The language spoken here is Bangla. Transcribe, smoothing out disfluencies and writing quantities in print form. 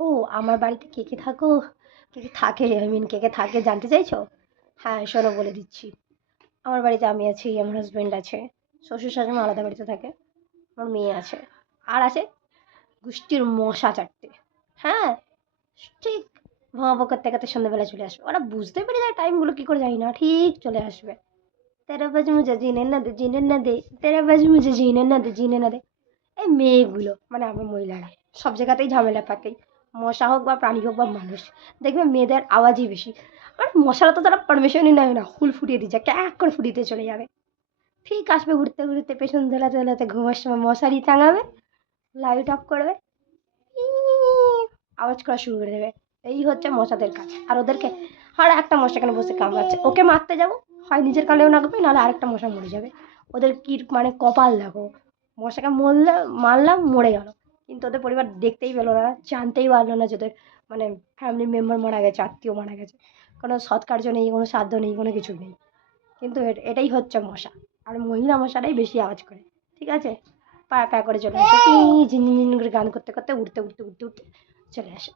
ও, আমার বাড়িতে কে কে থাকো, কে কে থাকে, কে কে থাকে জানতে চাইছো? হ্যাঁ, শোনো বলে দিচ্ছি। আমার বাড়িতে আমি আছি, আমার হাজবেন্ড আছে, শ্বশুর শাশুড়ি আলাদা বাড়িতে থাকে, আমার মেয়ে আছে, আর আছে গোষ্ঠীর মশা চারটে। হ্যাঁ, ঠিক ভোঁ ভোঁ করতে করতে সন্ধ্যেবেলা চলে আসবে। ওরা বুঝতে পেরে যায় টাইমগুলো কী করে জানি না, ঠিক চলে আসবে। তেরো বাজ মুঝে জিনে না দে, জিনে না দে, তেরো বাজ মুঝে জিনে না দে, জিনে না দে। এই মেয়েগুলো মানে আমরা মহিলারা সব জায়গাতেই ঝামেলা পাকাই। মশা হোক বা প্রাণী হোক বা মানুষ, দেখবে মেয়েদের আওয়াজই বেশি। আর মশারা তো তারা পারমিশনই নেয় না, হুল ফুটিয়ে দিচ্ছে, ক্যাক করে ফুটিতে চলে যাবে। ঠিক আসবে ঘুরতে ঘুরতে, পেছন দোলাতে দোলাতে ঘুমার সময় মশারি টাঙাবে, লাইট অফ করবে, ইঁ আওয়াজ করা শুরু করে দেবে। এই হচ্ছে মশাদের কাজ। আর ওদেরকে আর একটা মশা এখানে বসে কামড়াচ্ছে, ওকে মারতে যাবো, হয় নিজের কালেও লাগবে, নাহলে আরেকটা মশা মরে যাবে। ওদের কি মানে কপাল দেখো, মশাকে মরলে মারলাম মরে গেল, কিন্তু ওদের পরিবার দেখতেই পেলো না, জানতেই পারলো না যে ওদের মানে ফ্যামিলি মেম্বার মারা গেছে, আত্মীয় মারা গেছে। কোনো সৎকার্য নেই, কোনো শ্রাদ্ধ নেই, কোনো কিছু নেই। কিন্তু এটাই হচ্ছে মশা। আর মহিলা মশারাই বেশি আওয়াজ করে। ঠিক আছে, পা পা করে চলে আসে, ঝিনঝিন করে গান করতে করতে উঠতে উঠতে উঠতে উঠতে চলে আসে।